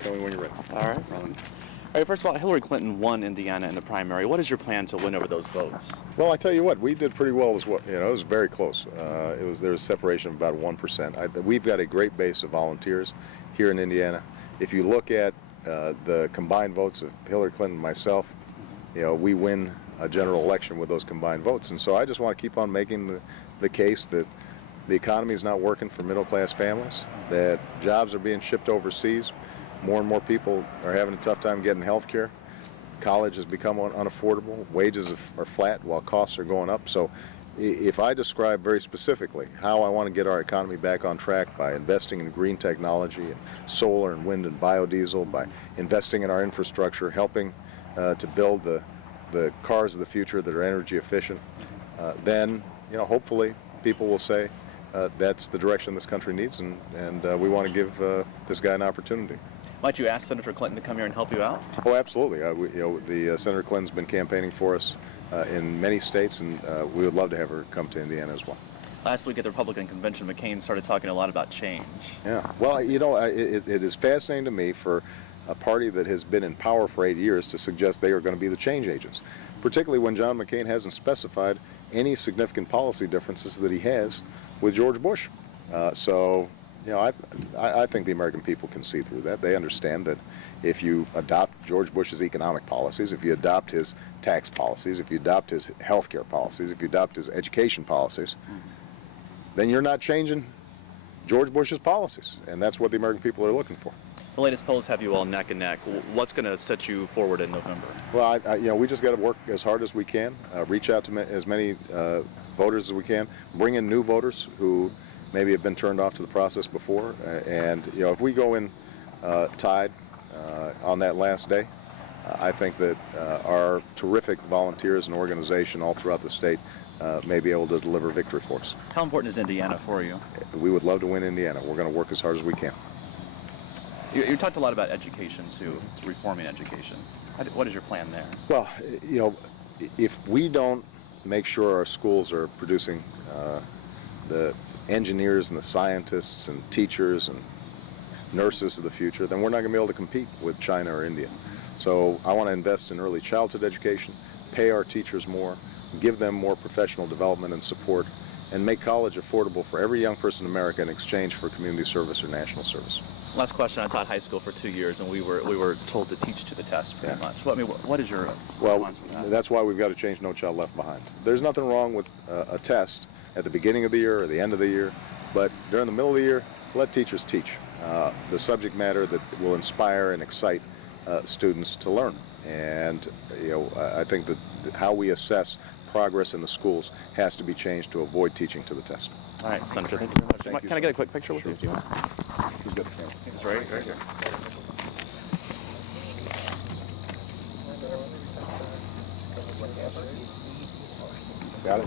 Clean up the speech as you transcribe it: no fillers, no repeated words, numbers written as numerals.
Tell me when you're ready. All right. All right, first of all, Hillary Clinton won Indiana in the primary. What is your plan to win over those votes? Well, I tell you what, we did pretty well as well. It was very close. There was separation of about 1%. We've got a great base of volunteers here in Indiana. If you look at the combined votes of Hillary Clinton and myself, we win a general election with those combined votes. And so I just want to keep on making the case that the economy is not working for middle-class families, that jobs are being shipped overseas. More and more people are having a tough time getting health care. College has become unaffordable. Wages are flat while costs are going up. So if I describe very specifically how I want to get our economy back on track by investing in green technology and solar and wind and biodiesel, by investing in our infrastructure, helping to build the cars of the future that are energy efficient, then hopefully people will say that's the direction this country needs, and we want to give this guy an opportunity. Might you ask Senator Clinton to come here and help you out? Oh, absolutely. Senator Clinton's been campaigning for us in many states, and we would love to have her come to Indiana as well. Last week at the Republican convention, McCain started talking a lot about change. Yeah. Well, it is fascinating to me for a party that has been in power for 8 years to suggest they are going to be the change agents, particularly when John McCain hasn't specified any significant policy differences that he has with George Bush. I think the American people can see through that. They understand that if you adopt George Bush's economic policies, if you adopt his tax policies, if you adopt his health care policies, if you adopt his education policies, then you're not changing George Bush's policies. And that's what the American people are looking for. The latest polls have you all neck and neck. What's going to set you forward in November? Well, we just got to work as hard as we can, reach out to as many voters as we can, bring in new voters who maybe have been turned off to the process before, and if we go in tied on that last day, I think that our terrific volunteers and organization all throughout the state may be able to deliver victory for us. How important is Indiana for you? We would love to win Indiana. We're going to work as hard as we can. You talked a lot about education too, reforming education. What is your plan there? Well, if we don't make sure our schools are producing the engineers and the scientists and teachers and nurses of the future, then we're not going to be able to compete with China or India. So I want to invest in early childhood education, pay our teachers more, give them more professional development and support, and make college affordable for every young person in America in exchange for community service or national service. Last question. I taught high school for 2 years, and we were told to teach to the test pretty much. What is your response to that? That's why we've got to change No Child Left Behind. There's nothing wrong with a test at the beginning of the year or the end of the year, but during the middle of the year, let teachers teach the subject matter that will inspire and excite students to learn. And I think that how we assess progress in the schools has to be changed to avoid teaching to the test. All right, Senator, thank you very much. Can I get a quick picture with you? Do you want? Who's got the camera? It's right here. Got it?